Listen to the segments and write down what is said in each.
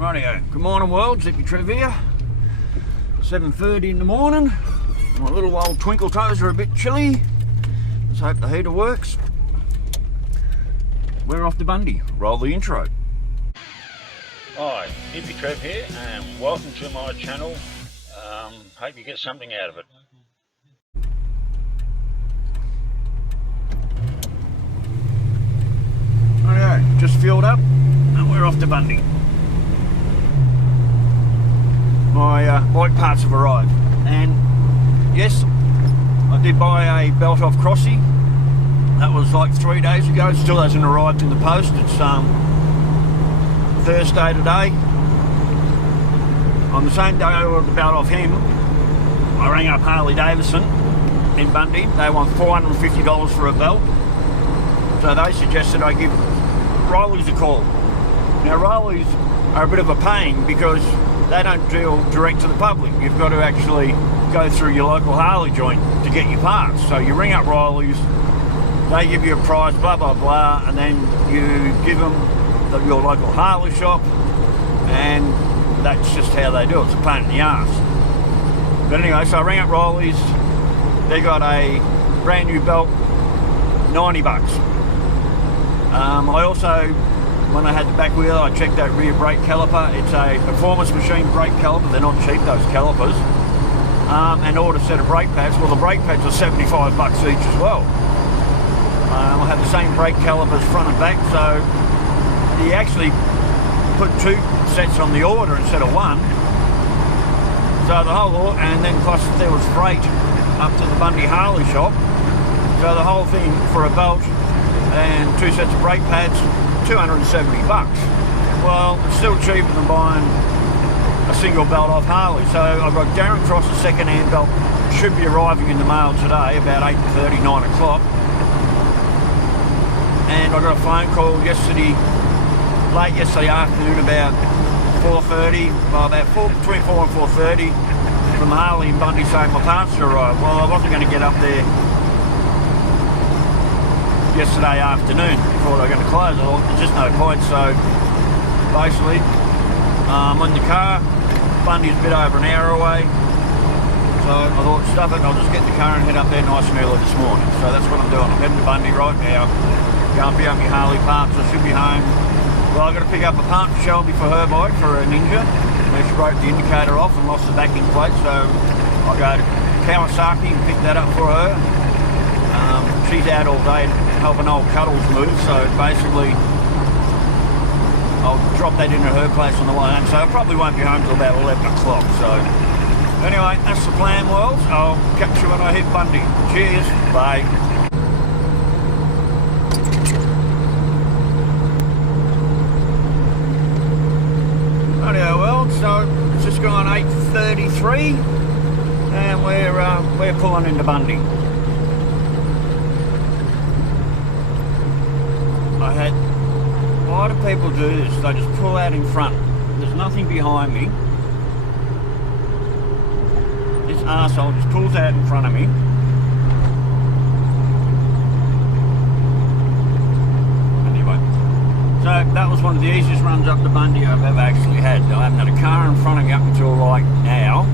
Rightio, good morning world, Hippy Trev here. 7:30 in the morning. My little old twinkle toes are a bit chilly. Let's hope the heater works. We're off to Bundy. Roll the intro. Hi, Hippy Trev here and welcome to my channel. Hope you get something out of it. Rightio, just fueled up and we're off to Bundy. My bike parts have arrived, and yes, I did buy a belt off Crossy. That was like 3 days ago. It still hasn't arrived in the post. It's Thursday today. On the same day I ordered the belt off him, I rang up Harley Davidson in Bundy. They want $450 for a belt, so they suggested I give Riley's a call. Now Riley's are a bit of a pain because they don't deal direct to the public. You've got to actually go through your local Harley joint to get your parts. So you ring up Riley's, they give you a price, blah blah blah, and then you give them your local Harley shop, and that's just how they do it. It's a pain in the arse. But anyway, so I rang up Riley's. They got a brand new belt, $90. I also, when I had the back wheel, I checked that rear brake caliper. It's a performance machine brake caliper. They're not cheap, those calipers. And ordered a set of brake pads. Well, the brake pads are $75 each as well. I have the same brake calipers front and back, so he actually put 2 sets on the order instead of 1. So the whole order, and then plus there was freight up to the Bundy Harley shop. So the whole thing for a belt and 2 sets of brake pads, $270. Well, it's still cheaper than buying a single belt off Harley. So I've got Darren Cross's second-hand belt, should be arriving in the mail today about 8:30, 9 o'clock. And I got a phone call late yesterday afternoon about 4:30, well between 4 and 4:30 from Harley in Bundy saying my parts are arrived. Well, I wasn't going to get up there yesterday afternoon before they were going to close. I thought there's just no point, so basically I'm in the car. Bundy's a bit over an hour away, so I thought stuff it, I'll just get in the car and head up there nice and early this morning. So that's what I'm doing. I'm heading to Bundy right now, going to pick up my Harley parts. I should be home. Well, I've got to pick up a part for Shelby for her bike for a Ninja, where she broke the indicator off and lost the backing plate, so I'll go to Kawasaki and pick that up for her. She's out all day helping old Cuddles move, so basically I'll drop that into her place on the way home, so I probably won't be home till about 11 o'clock. So anyway, that's the plan, world. I'll catch you when I hit Bundy. Cheers, bye. Rightio, world. So it's just gone 8:33 and we're pulling into Bundy. Why do people do this? They just pull out in front. There's nothing behind me. This arsehole just pulls out in front of me. Anyway, so that was one of the easiest runs up to Bundy I've ever actually had. I haven't had a car in front of me up until like now,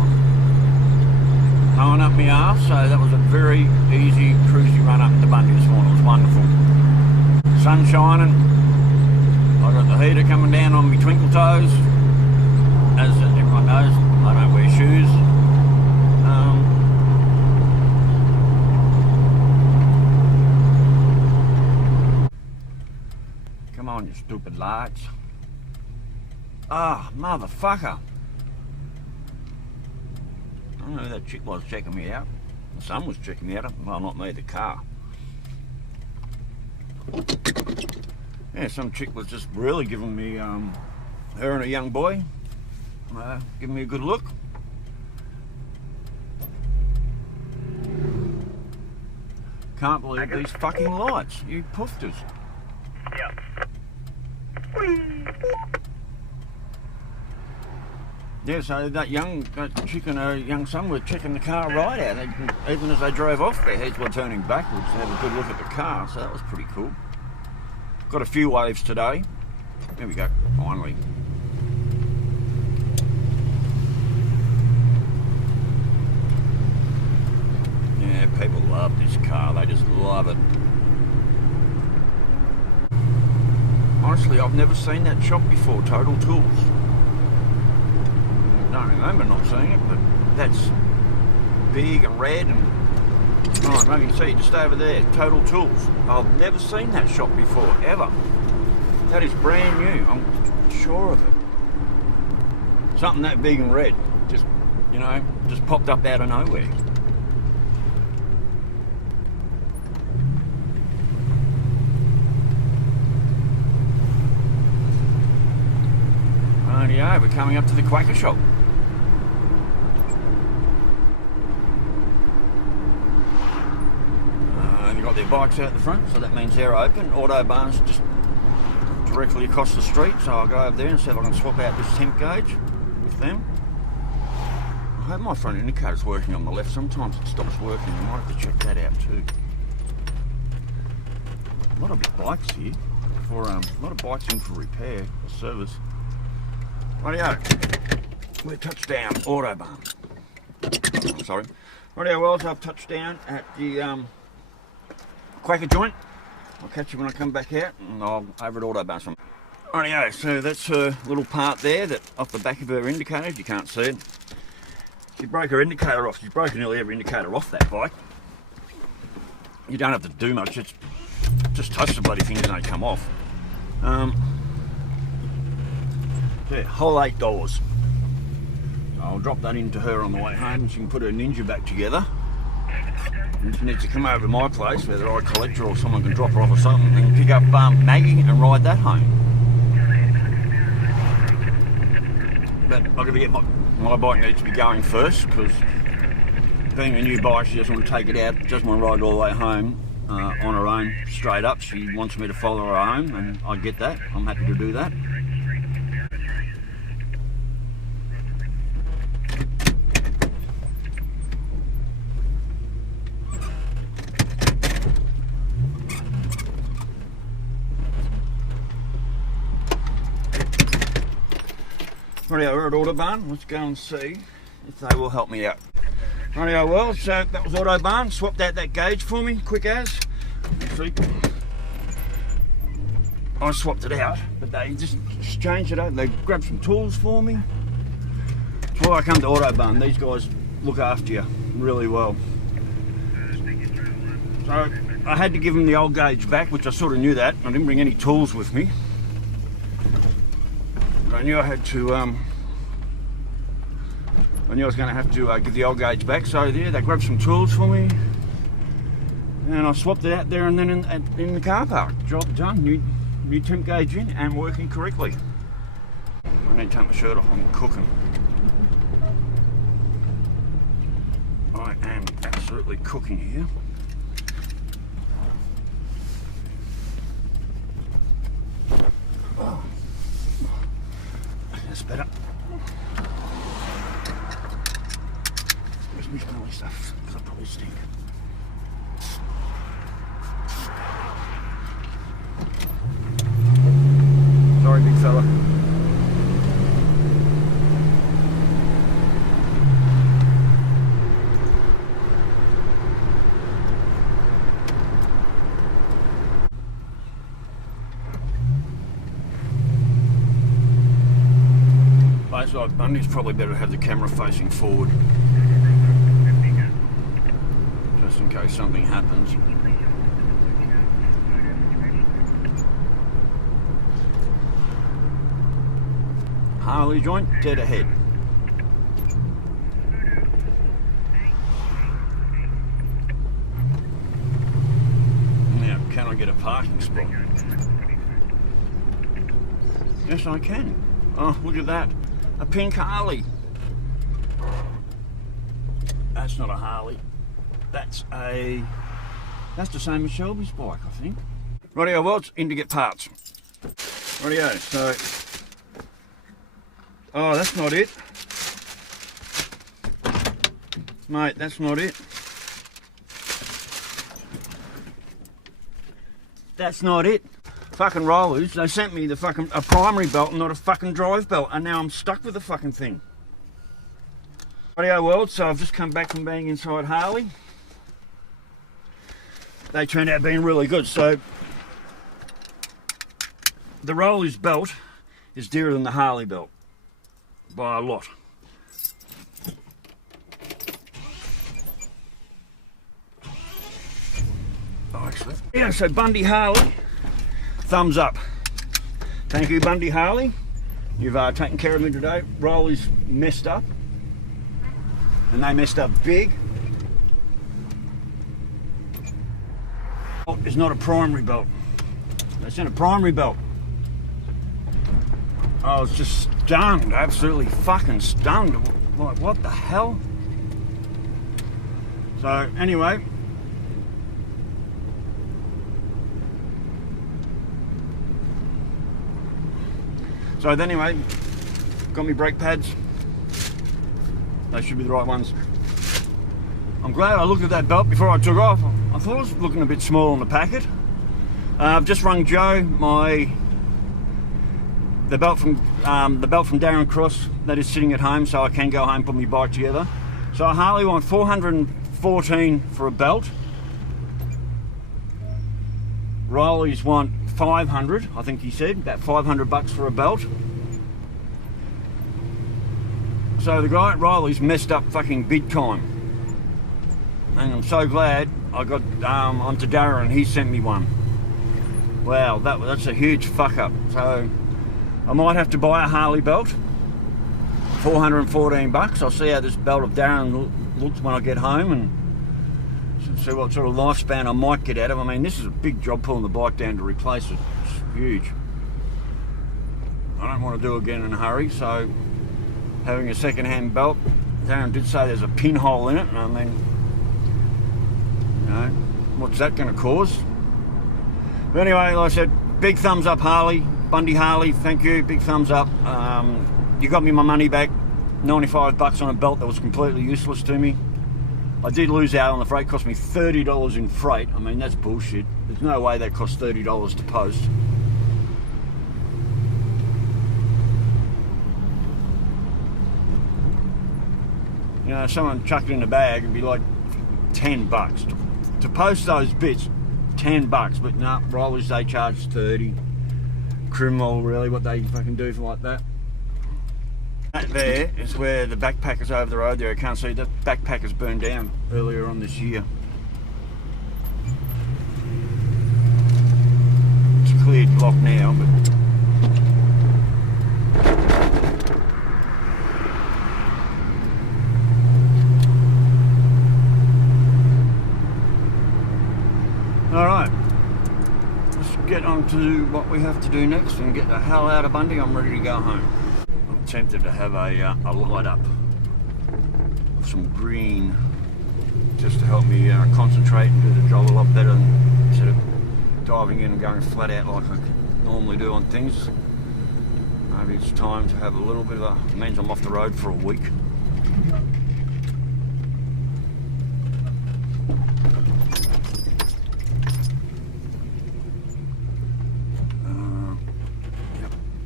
going up my arse, so that was a very easy, cruisy run up to Bundy this morning. It was wonderful. Sun shining. I've got the heater coming down on my twinkle toes. As everyone knows, I don't wear shoes. Come on, you stupid lights. Ah, motherfucker. I don't know who that chick was checking me out. The sun was checking me out. Well, not me, the car. Yeah, some chick was just really giving me, her and a young boy, giving me a good look. Can't believe these fucking lights, you poofters. Yeah. Yeah, so that chick and her young son were checking the car right out. Even as they drove off, their heads were turning backwards to have a good look at the car, so that was pretty cool. Got a few waves today. There we go, finally. I've never seen that shop before, Total Tools. I don't remember not seeing it, but that's big and red and... Right, maybe you can see it just over there, Total Tools. I've never seen that shop before, ever. That is brand new, I'm sure of it. Something that big and red, just, you know, just popped up out of nowhere. Rightio, we're coming up to the Quacker shop. And they've got their bikes out the front, so that means they're open. Autobahn's just directly across the street, so I'll go over there and see if I can swap out this temp gauge with them. I hope my front indicator's working on the left. Sometimes it stops working. I might have to check that out too. A lot of bikes here for a lot of bikes in for repair or service. Rightio, we're touchdown, Autobahn. Oh, sorry. Rightio, well, so I've touched down at the Quacker joint. I'll catch you when I come back out, and I'll over at Autobahn. Rightio, so that's her little part there, that off the back of her indicator. You can't see it. She broke her indicator off. She's broken nearly every indicator off that bike. You don't have to do much. It's just touch the bloody things and they come off. Yeah, whole $8. I'll drop that into her on the way home and she can put her Ninja back together. And she needs to come over to my place, whether I collect her or someone can drop her off or something, and pick up Maggie and ride that home. But I've got to get my bike needs to be going first, because being a new bike, she doesn't want to take it out, just want to ride all the way home on her own, straight up. She wants me to follow her home, and I get that. I'm happy to do that. Rightio, we're at Autobahn. Let's go and see if they will help me out. Rightio, well, so that was Autobahn. Swapped out that gauge for me, quick as. See, I swapped it out, but they just changed it up. They grabbed some tools for me. That's why I come to Autobahn. These guys look after you really well. So I had to give them the old gauge back, which I sort of knew that. I didn't bring any tools with me. I knew I had to, I knew I was going to have to give the old gauge back, so yeah, they grabbed some tools for me, and I swapped it out there and then in the car park. Job done, new temp gauge in and working correctly. I need to take my shirt off, I'm cooking. I am absolutely cooking here. Oh. That's better. Where's my smelly stuff? Because I probably stink. Sorry, big fella. Like Bundy's probably better to have the camera facing forward, just in case something happens. Harley joint, dead ahead. Now, can I get a parking spot? Yes, I can. Oh, look at that. A pink Harley. That's not a Harley. That's the same as Shelby's bike, I think. Rightio, well, it's in to get parts. Rightio, so... Oh, that's not it. Mate, that's not it. That's not it. Fucking rollers, they sent me the fucking a primary belt and not a fucking drive belt, and now I'm stuck with the fucking thing. Rightio, well, so I've just come back from being inside Harley. They turned out being really good. So the Rollies belt is dearer than the Harley belt by a lot. Oh, excellent. Yeah, so Bundy Harley, thumbs up. Thank you, Bundy Harley. You've taken care of me today. Rollies messed up, and they messed up big. It's not a primary belt. It's in a primary belt. I was just stunned, absolutely fucking stunned. Like, what the hell? So anyway, got me brake pads. They should be the right ones. I'm glad I looked at that belt before I took off. I thought it was looking a bit small on the packet. I've just rung Joe, the belt from Darren Cross that is sitting at home, so I can go home and put my bike together. So Harley want 414 for a belt. Rollies want 500, I think he said, about 500 bucks for a belt. So the guy at Rollies messed up fucking big time. And I'm so glad I got onto Darren and he sent me one. Wow, that's a huge fuck up. So I might have to buy a Harley belt. 414 bucks. I'll see how this belt of Darren looks when I get home and see what sort of lifespan I might get out of it. I mean, this is a big job pulling the bike down to replace it. It's huge. I don't want to do it again in a hurry, so having a second-hand belt, Darren did say there's a pinhole in it, and I mean, you know, what's that going to cause? But anyway, like I said, big thumbs up Harley, Bundy Harley, thank you, big thumbs up. You got me my money back, 95 bucks on a belt that was completely useless to me. I did lose out on the freight, cost me $30 in freight. I mean, that's bullshit. There's no way that cost $30 to post. You know, if someone chucked it in a bag, it'd be like 10 bucks. To post those bits, 10 bucks, but no, Rollies, they charge 30. Criminal, really, what they fucking do for like that. That there is where the backpacker's over the road there. I can't see, that backpacker's burned down earlier on this year. It's cleared block now, but alright, let's get on to what we have to do next and get the hell out of Bundy. I'm ready to go home. I'm tempted to have a light up of some green just to help me concentrate and do the job a lot better than instead of diving in and going flat out like I normally do on things. Maybe it's time to have a little bit of it means I'm off the road for a week.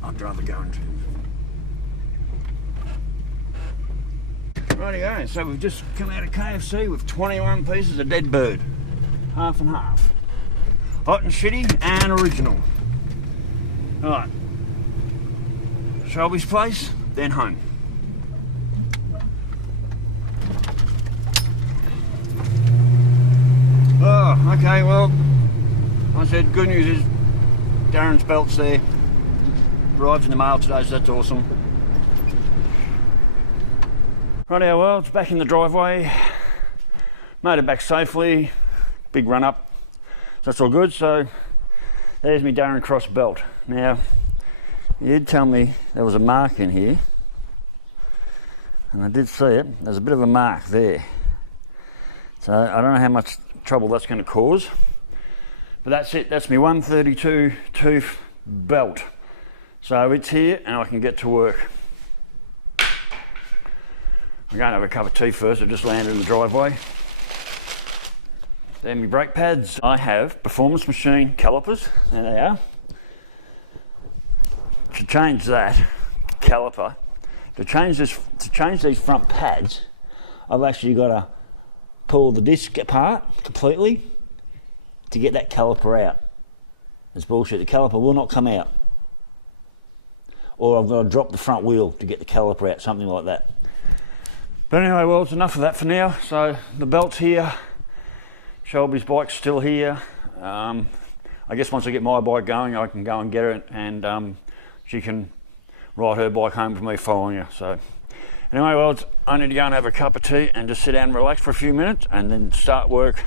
I'd rather go into. Rightio, so we've just come out of KFC with 21 pieces of dead bird. Half and half. Hot and shitty and original. Alright. Shelby's place, then home. Oh, okay, well, I said good news is Darren's belt's there. Arrived in the mail today, so that's awesome. Rightio, well, it's back in the driveway. Made it back safely. Big run up. So that's all good. So there's me Darren Cross belt. Now, you did tell me there was a mark in here. And I did see it. There's a bit of a mark there. So I don't know how much trouble that's going to cause. But that's it. That's my 132 tooth belt. So it's here and I can get to work. I'm going to have a cup of tea first. I just landed in the driveway. There are my brake pads. I have Performance Machine calipers. There they are. To change that caliper, to change these front pads, I've actually got to pull the disc apart completely to get that caliper out. It's bullshit. The caliper will not come out. or I'm going to drop the front wheel to get the caliper out, something like that. But anyway, well, it's enough of that for now. So the belt's here, Shelby's bike's still here. I guess once I get my bike going, I can go and get it, and she can ride her bike home for me following her. So anyway, well, I need to go and have a cup of tea and just sit down and relax for a few minutes and then start work.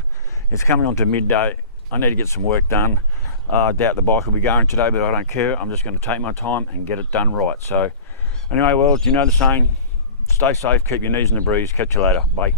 It's coming on to midday. I need to get some work done. I doubt the bike will be going today, but I don't care. I'm just going to take my time and get it done right. So anyway, well, you know the saying, stay safe, keep your knees in the breeze. Catch you later. Bye.